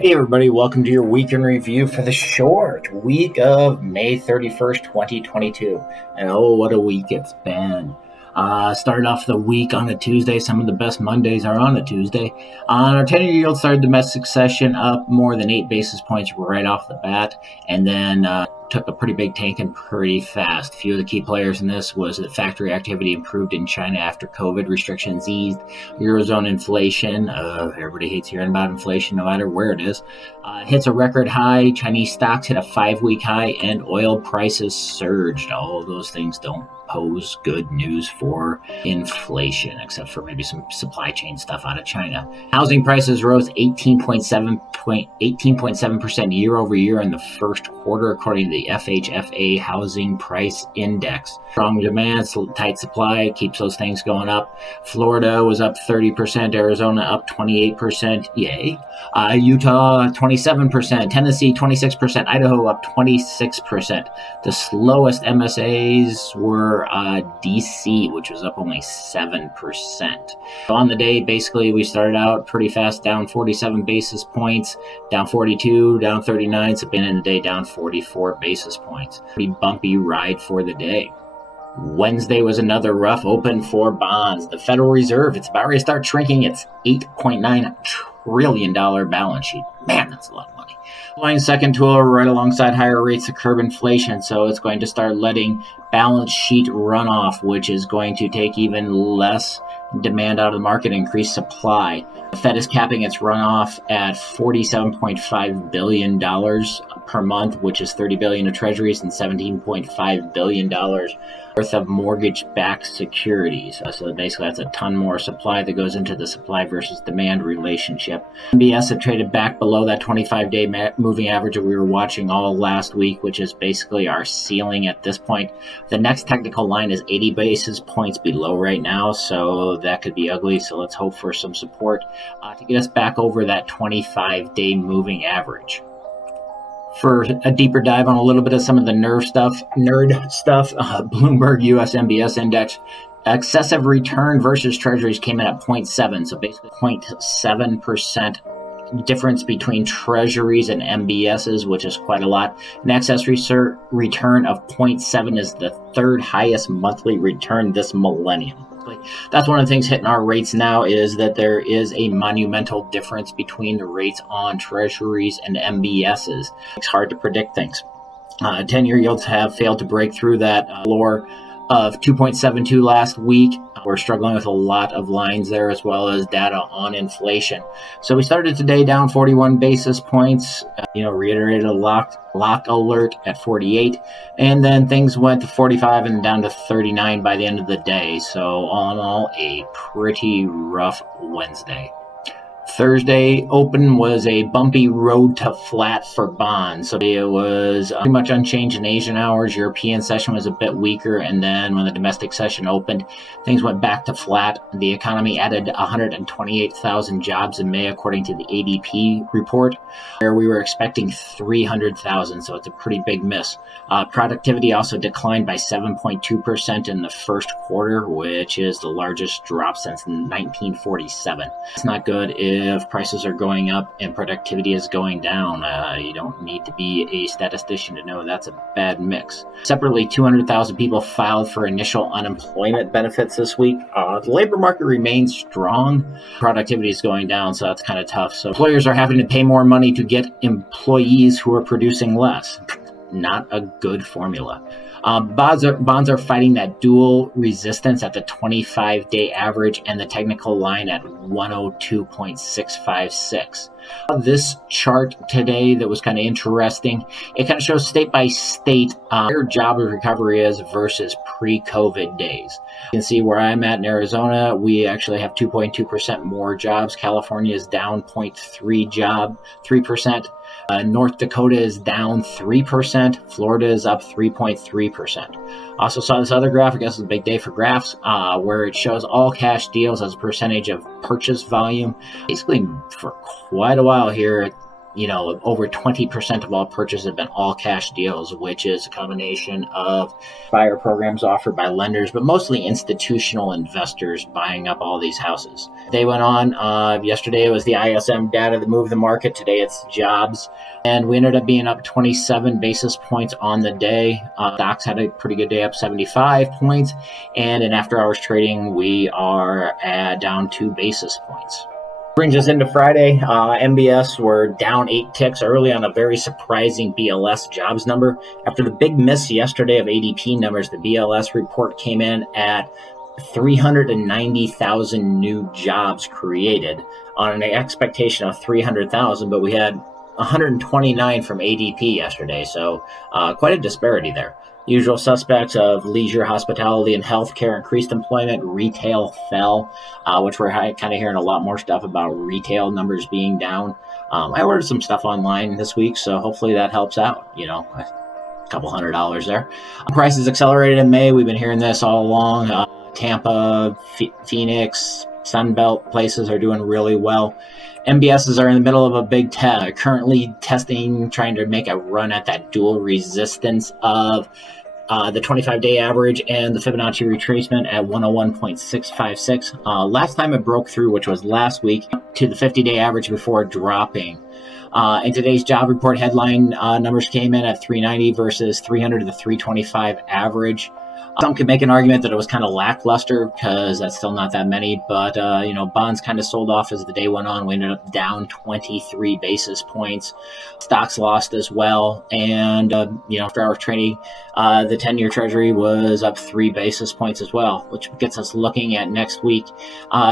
Hey everybody, welcome to your week in review for the short week of May 31st, 2022. And oh, what a week it's been. Started off the week on a Tuesday. Some of the best Mondays are on a Tuesday. Our 10-year yield started domestic session up more than 8 basis points right off the bat, and then took a pretty big tank and pretty fast. A few of the key players in this was that factory activity improved in China after COVID restrictions eased. Eurozone inflation, everybody hates hearing about inflation no matter where it is, hits a record high. Chinese stocks hit a 5-week high, and oil prices surged. All of those things don't pose good news for inflation, except for maybe some supply chain stuff out of China. Housing prices rose 18.7% year over year in the first quarter, according to the FHFA Housing Price Index. Strong demand, tight supply keeps those things going up. Florida was up 30%, Arizona up 28%, yay. Utah 27%, Tennessee 26%, Idaho up 26%. The slowest MSAs were DC, which was up only 7%. So on the day, basically, we started out pretty fast, down 47 basis points, down 42, down 39, so been in the day down 44 basis points. Pretty bumpy ride for the day. Wednesday was another rough open for bonds. The Federal Reserve, it's about ready to start shrinking its $8.9 trillion balance sheet. Man, that's a lot of money. Line second tool right alongside higher rates to curb inflation, so it's going to start letting balance sheet runoff, which is going to take even less demand out of the market, increase supply. The Fed is capping its runoff at $47.5 billion per month, which is $30 billion of treasuries and $17.5 billion worth of mortgage-backed securities. So basically that's a ton more supply that goes into the supply versus demand relationship. MBS have traded back below that 25-day moving average that we were watching all last week, which is basically our ceiling at this point. The next technical line is 80 basis points below right now, so that could be ugly. So let's hope for some support to get us back over that 25-day moving average. For a deeper dive on a little bit of some of the nerd stuff, Bloomberg US MBS index, excessive return versus treasuries came in at 0.7, so basically 0.7% difference between treasuries and MBSs, which is quite a lot. An excess return of 0.7 is the third highest monthly return this millennium. That's one of the things hitting our rates now, is that there is a monumental difference between the rates on treasuries and MBSs. It's hard to predict things. 10-year yields have failed to break through that floor of 2.72 last week. We're struggling with a lot of lines there, as well as data on inflation. So we started today down 41 basis points, reiterated a lock alert at 48, and then things went to 45 and down to 39 by the end of the day. So all in all, a pretty rough Wednesday. Thursday open was a bumpy road to flat for bonds. So it was pretty much unchanged in Asian hours. European session was a bit weaker, and then when the domestic session opened, things went back to flat. The economy added 128,000 jobs in May, according to the ADP report, where we were expecting 300,000, so it's a pretty big miss. Productivity also declined by 7.2% in the first quarter, which is the largest drop since 1947. It's not good if prices are going up and productivity is going down. You don't need to be a statistician to know that's a bad mix. Separately, 200,000 people filed for initial unemployment benefits this week. The labor market remains strong. Productivity is going down, so that's kind of tough. So employers are having to pay more money to get employees who are producing less. Not a good formula. Bonds are fighting that dual resistance at the 25-day average and the technical line at 102.656. This chart today that was kind of interesting, it kind of shows state by state where job recovery is versus pre-COVID days. You can see where I'm at in Arizona, we actually have 2.2% more jobs. California is down 3%. North Dakota is down 3%. Florida is up 3.3%. Also saw this other graph. I guess it's a big day for graphs, where it shows all cash deals as a percentage of purchase volume. Basically, for quite a while here, over 20% of all purchases have been all cash deals, which is a combination of buyer programs offered by lenders, but mostly institutional investors buying up all these houses. They went on. Yesterday was the ISM data that moved the market. Today it's jobs. And we ended up being up 27 basis points on the day. Stocks had a pretty good day, up 75 points. And in after hours trading, we are down 2 basis points. Brings us into Friday. MBS were down 8 ticks early on a very surprising BLS jobs number. After the big miss yesterday of ADP numbers, the BLS report came in at 390,000 new jobs created on an expectation of 300,000, but we had 129 from ADP yesterday, so quite a disparity there. Usual suspects of leisure, hospitality, and healthcare increased employment. Retail fell, which we're kind of hearing a lot more stuff about retail numbers being down. I ordered some stuff online this week, so hopefully that helps out. A couple $100 there. Prices accelerated in May. We've been hearing this all along. Tampa, Phoenix, Sunbelt places are doing really well. MBSs are in the middle of a big currently testing, trying to make a run at that dual resistance of the 25-day average and the Fibonacci retracement at 101.656. Last time it broke through, which was last week, to the 50-day average before dropping. In today's job report headline, numbers came in at 390 versus 300 to the 325 average. Some could make an argument that it was kind of lackluster because that's still not that many, but bonds kind of sold off as the day went on. We ended up down 23 basis points. Stocks lost as well, and after hours trading, the 10-year Treasury was up 3 basis points as well, which gets us looking at next week.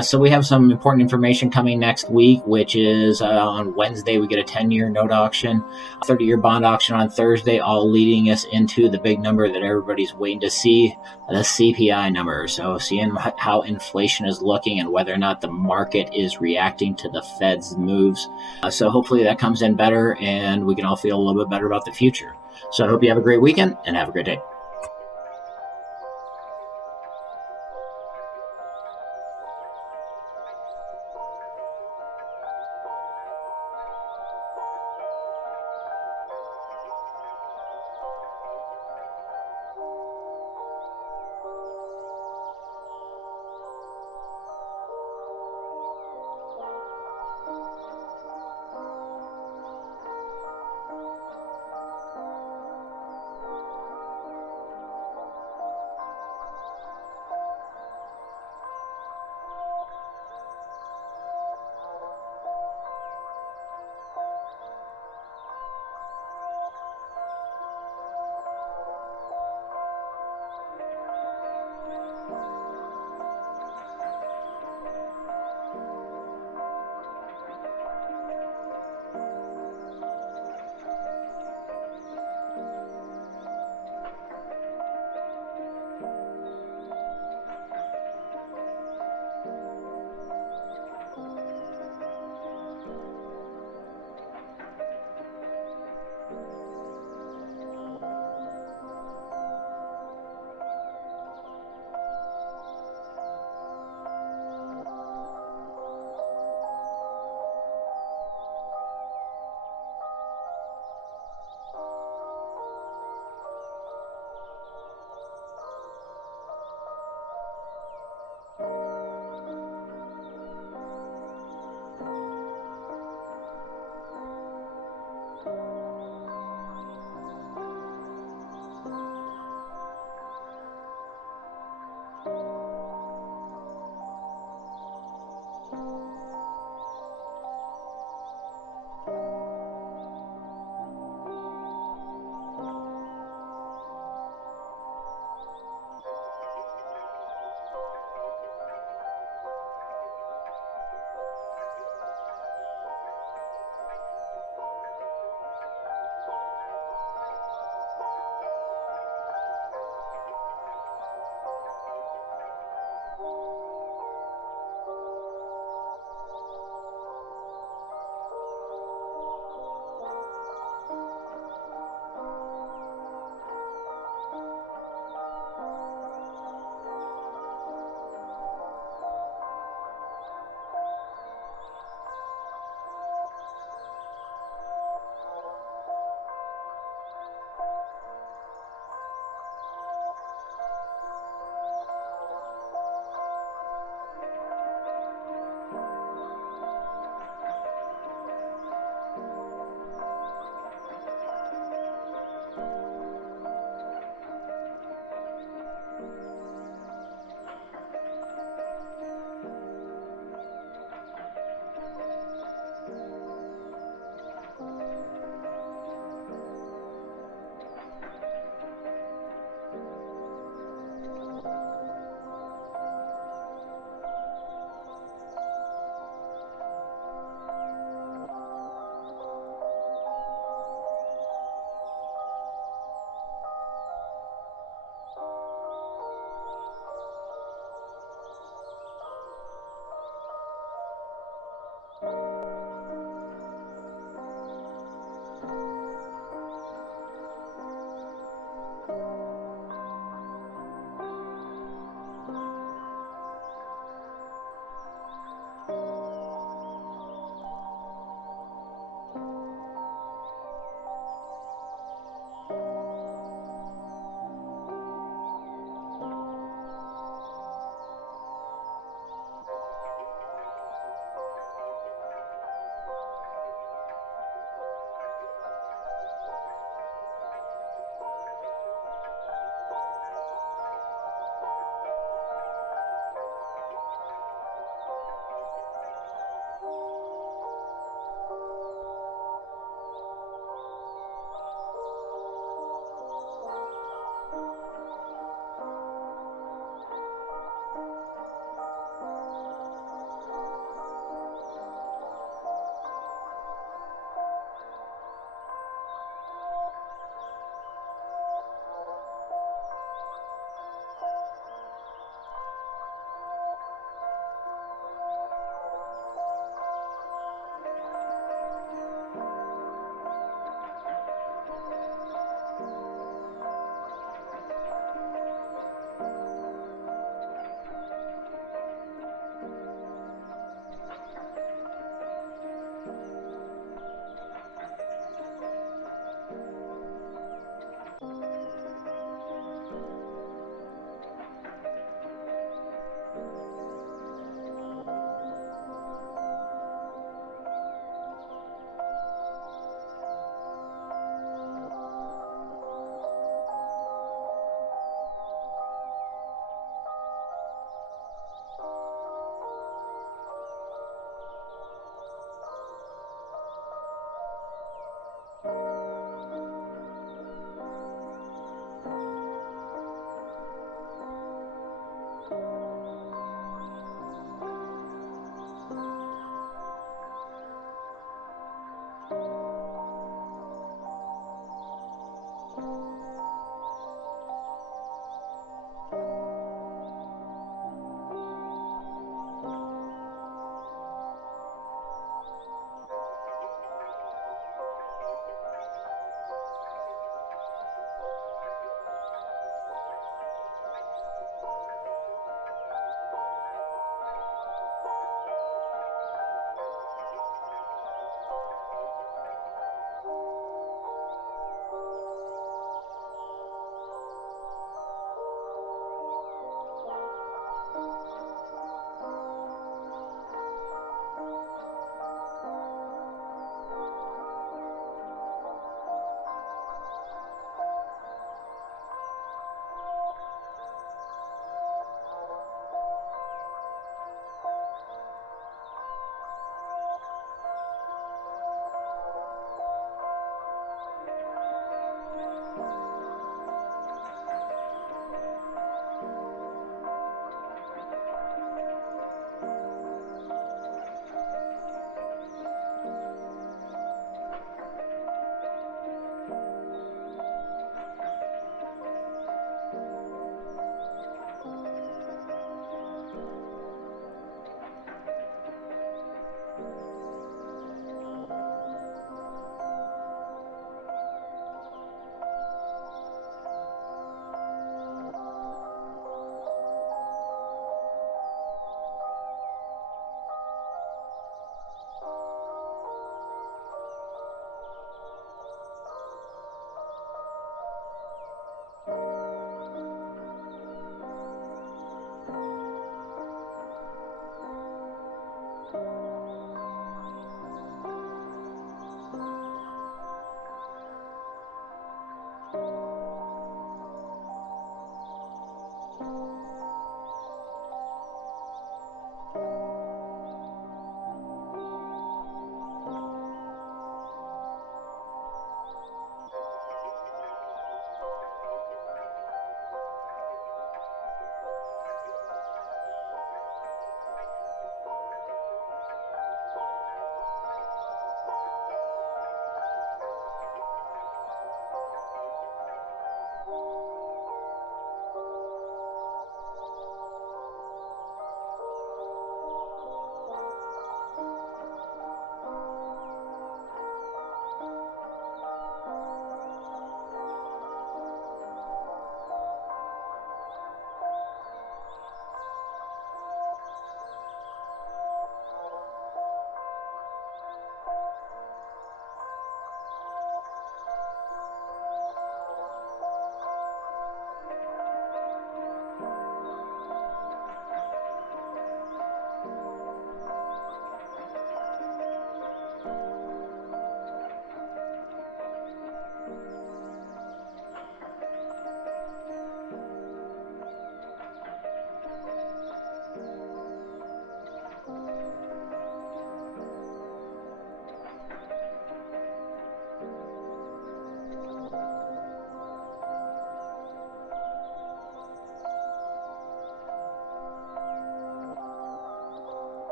So we have some important information coming next week, which is on Wednesday we get a 10-year note auction, 30-year bond auction on Thursday, all leading us into the big number that everybody's waiting to see. The CPI number. So seeing how inflation is looking and whether or not the market is reacting to the Fed's moves. So hopefully that comes in better and we can all feel a little bit better about the future. So I hope you have a great weekend and have a great day.